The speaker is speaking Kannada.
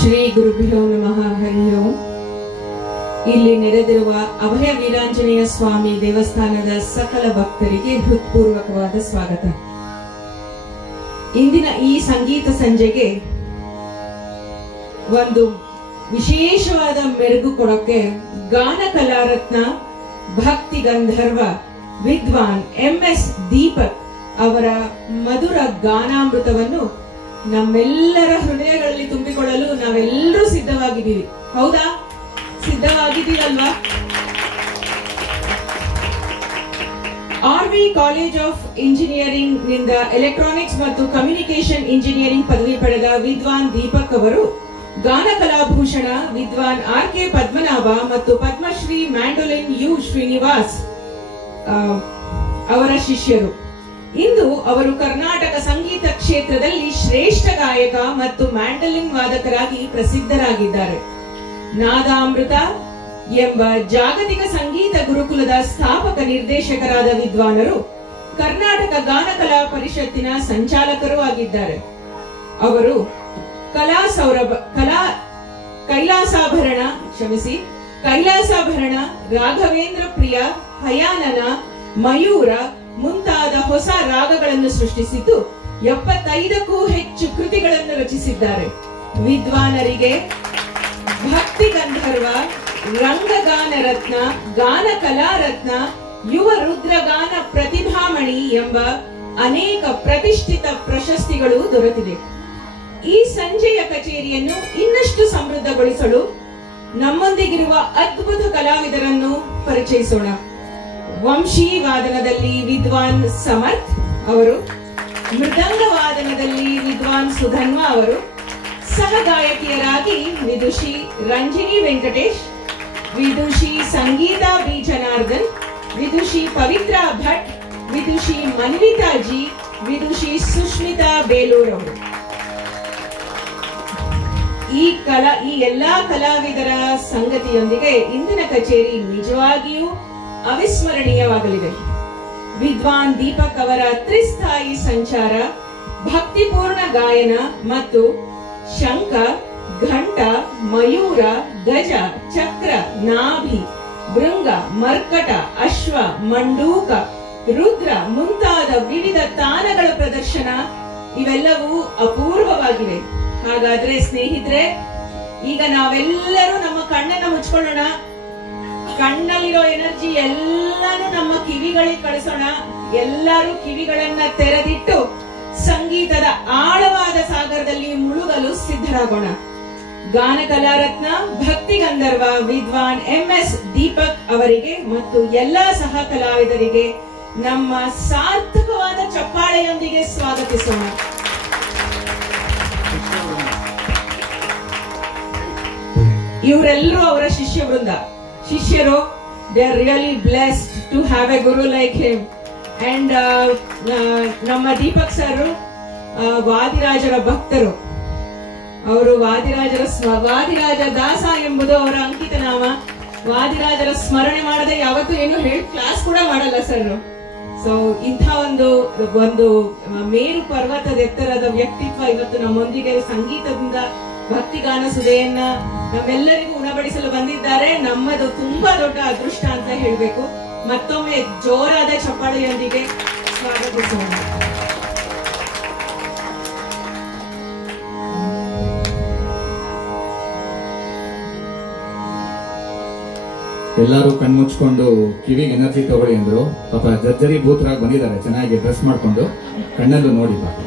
ಶ್ರೀ ಗುರುಭ್ಯೋ ನಮಃ. ಹರಿ ಓಂ. ಇಲ್ಲಿ ನೆರೆದಿರುವ ಅಭಯ ವೀರಾಂಜನೇಯ ಸ್ವಾಮಿ ದೇವಸ್ಥಾನದ ಸಕಲ ಭಕ್ತರಿಗೆ ಹೃತ್ಪೂರ್ವಕವಾದ ಸ್ವಾಗತ. ಇಂದಿನ ಈ ಸಂಗೀತ ಸಂಜೆಗೆ ಒಂದು ವಿಶೇಷವಾದ ಮೆರುಗು ಕೊಡೋಕೆ ಗಾನ ಕಲಾರತ್ನ ಭಕ್ತಿ ಗಂಧರ್ವ ವಿದ್ವಾನ್ MS ದೀಪಕ್ ಅವರ ಮಧುರ ಗಾನಾಮೃತವನ್ನು ನಮ್ಮೆಲ್ಲರ ಹೃದಯಗಳಲ್ಲಿ ತುಂಬಿಕೊಳ್ಳಲು ನಾವೆಲ್ಲರೂ ಸಿದ್ಧವಾಗಿದ್ದೀವಿ. ಹೌದಾ? ಸಿದ್ಧವಾಗಿದ್ದೀವಲ್ವಾ? RV ಕಾಲೇಜ್ ಆಫ್ ಇಂಜಿನಿಯರಿಂಗ್ ನಿಂದ ಎಲೆಕ್ಟ್ರಾನಿಕ್ಸ್ ಮತ್ತು ಕಮ್ಯುನಿಕೇಶನ್ ಇಂಜಿನಿಯರಿಂಗ್ ಪದವಿ ಪಡೆದ ವಿದ್ವಾನ್ ದೀಪಕ್ ಅವರು ಗಾನ ಕಲಾಭೂಷಣ ವಿದ್ವಾನ್ RK ಪದ್ಮನಾಭ ಮತ್ತು ಪದ್ಮಶ್ರೀ ಮ್ಯಾಂಡೋಲಿನ್ U ಶ್ರೀನಿವಾಸ್ ಅವರ ಶಿಷ್ಯರು. ಇಂದು ಅವರು ಕರ್ನಾಟಕ ಸಂಗೀತ ಕ್ಷೇತ್ರದಲ್ಲಿ ಶ್ರೇಷ್ಠ ಗಾಯಕ ಮತ್ತು ಮ್ಯಾಂಡಲಿನ್ ವಾದಕರಾಗಿ ಪ್ರಸಿದ್ಧರಾಗಿದ್ದಾರೆ. ನಾದಾಮೃತ ಎಂಬ ಜಾಗತಿಕ ಸಂಗೀತ ಗುರುಕುಲದ ಸ್ಥಾಪಕ ನಿರ್ದೇಶಕರಾದ ವಿದ್ವಾನರು ಕರ್ನಾಟಕ ಗಾನ ಕಲಾ ಪರಿಷತ್ತಿನ ಸಂಚಾಲಕರೂ ಆಗಿದ್ದಾರೆ. ಅವರು ಕೈಲಾಸಾಭರಣ, ರಾಘವೇಂದ್ರ ಪ್ರಿಯ, ಹಯಾನನ, ಮಯೂರ ಮುಂತಾದ ಹೊಸ ರಾಗಗಳನ್ನು ಸೃಷ್ಟಿಸಿದ್ದು 75ಕ್ಕೂ ಹೆಚ್ಚು ಕೃತಿಗಳನ್ನು ರಚಿಸಿದ್ದಾರೆ. ವಿದ್ವಾನರಿಗೆ ಭಕ್ತಿ ಗಂಧರ್ವ, ರಂಗಗಾನ ರತ್ನ, ಗಾನ ಕಲಾರತ್ನ, ಯುವ ರುದ್ರಗಾನ ಪ್ರತಿಭಾಮಣಿ ಎಂಬ ಅನೇಕ ಪ್ರತಿಷ್ಠಿತ ಪ್ರಶಸ್ತಿಗಳು ದೊರೆತಿವೆ. ಈ ಸಂಜೆಯ ಕಚೇರಿಯನ್ನು ಇನ್ನಷ್ಟು ಸಮೃದ್ಧಗೊಳಿಸಲು ನಮ್ಮೊಂದಿಗಿರುವ ಅದ್ಭುತ ಕಲಾವಿದರನ್ನು ಪರಿಚಯಿಸೋಣ. ವಂಶಿ ವಾದನದಲ್ಲಿ ವಿದ್ವಾನ್ ಸಮರ್ಥ್ ಅವರು, ಮೃದಂಗ ವಾದನದಲ್ಲಿ ವಿದ್ವಾನ್ ಸುಧನ್ವ ಅವರು, ಸಹಗಾಯಕಿಯರಾಗಿ ವಿದುಷಿ ರಂಜಿನಿ ವೆಂಕಟೇಶ್, ವಿದುಷಿ ಸಂಗೀತಾ ಬಿ ಜನಾರ್ದನ್, ವಿದುಷಿ ಪವಿತ್ರ ಭಟ್, ವಿದುಷಿ ಮನ್ವಿತಾ ಜಿ, ವಿದುಷಿ ಸುಷ್ಮಿತಾ ಬೇಲೂರ್ ಅವರು. ಈ ಎಲ್ಲಾ ಕಲಾವಿದರ ಸಂಗತಿಯೊಂದಿಗೆ ಇಂದಿನ ಕಚೇರಿ ನಿಜವಾಗಿಯೂ ಅವಿಸ್ಮರಣೀಯವಾಗಲಿದೆ. ವಿದ್ವಾನ್ ದೀಪಕ್ ಅವರ ತ್ರಿಸ್ಥಾಯಿ ಸಂಚಾರ, ಭಕ್ತಿಪೂರ್ಣ ಗಾಯನ ಮತ್ತು ಶಂಖ, ಘಂಟ, ಮಯೂರ, ಗಜ, ಚಕ್ರ, ನಾಭಿ, ಭೃಂಗ, ಮರ್ಕಟ, ಅಶ್ವ, ಮಂಡೂಕ, ರುದ್ರ ಮುಂತಾದ ವಿವಿಧ ತಾನಗಳ ಪ್ರದರ್ಶನ ಇವೆಲ್ಲವೂ ಅಪೂರ್ವವಾಗಿವೆ. ಹಾಗಾದ್ರೆ ಸ್ನೇಹಿತರೆ, ಈಗ ನಾವೆಲ್ಲರೂ ನಮ್ಮ ಕಣ್ಣನ್ನ ಮುಚ್ಕೊಳ್ಳೋಣ. ಕಣ್ಣಲ್ಲಿರೋ ಎನರ್ಜಿ ಎಲ್ಲಾನು ನಮ್ಮ ಕಿವಿಗಳಿಗೆ ಕಳಿಸೋಣ. ಎಲ್ಲರೂ ಕಿವಿಗಳನ್ನ ತೆರೆದಿಟ್ಟು ಸಂಗೀತದ ಆಳವಾದ ಸಾಗರದಲ್ಲಿ ಮುಳುಗಲು ಸಿದ್ಧರಾಗೋಣ. ಗಾನ ಕಲಾರತ್ನ ಭಕ್ತಿ ಗಂಧರ್ವ ವಿದ್ವಾನ್ MS ದೀಪಕ್ ಅವರಿಗೆ ಮತ್ತು ಎಲ್ಲಾ ಸಹ ಕಲಾವಿದರಿಗೆ ನಮ್ಮ ಸಾರ್ಥಕವಾದ ಚಪ್ಪಾಳೆಯೊಂದಿಗೆ ಸ್ವಾಗತಿಸೋಣ. ಇವರೆಲ್ಲರೂ ಅವರ ಶಿಷ್ಯ ವೃಂದ. ಶಿಷ್ಯರು, they are really blessed to have a guru like him. And ನಮ್ಮ ದೀಪಕ್ ಸರ್ ವಾದಿರಾಜರ ಭಕ್ತರು. ಅವರು ವಾದಿರಾಜ ದಾಸ ಎಂಬುದು ಅವರ ಅಂಕಿತ ನಾಮ. ವಾದಿರಾಜರ ಸ್ಮರಣೆ ಮಾಡದೆ ಯಾವತ್ತೂ ಏನು ಕ್ಲಾಸ್ ಕೂಡ ಮಾಡಲ್ಲ ಸರ್. ಸೊ ಇಂಥ ಒಂದು ಮೇರು ಪರ್ವತದ ಎತ್ತರದ ವ್ಯಕ್ತಿತ್ವ ಇವತ್ತು ನಮ್ಮೊಂದಿಗೆ ಸಂಗೀತದಿಂದ ಭಕ್ತಿಗಾನ ಸುಧೆಯನ್ನ ನಮ್ಮೆಲ್ಲರಿಗೂ ಉಣಬಡಿಸಲು ಬಂದಿದ್ದಾರೆ. ನಮ್ಮದು ತುಂಬಾ ದೊಡ್ಡ ಅದೃಷ್ಟ ಅಂತ ಹೇಳ್ಬೇಕು. ಮತ್ತೊಮ್ಮೆ ಜೋರಾದ ಚಪ್ಪಾಳೆಯೊಂದಿಗೆ ಸ್ವಾಗತಿಸೋಣ. ಎಲ್ಲರೂ ಕಣ್ಮುಚ್ಕೊಂಡು ಕಿವಿಗೆ ಎನರ್ಜಿ ತಗೊಳ್ಳಿ ಅಂದ್ರು. ಪಾಪ ಜರ್ಜರಿ ಭೂತರಾಗಿ ಬಂದಿದ್ದಾರೆ, ಚೆನ್ನಾಗಿ ಡ್ರೆಸ್ ಮಾಡ್ಕೊಂಡು. ಕಣ್ಣಲ್ಲೂ ನೋಡಿ ಪಾಪ.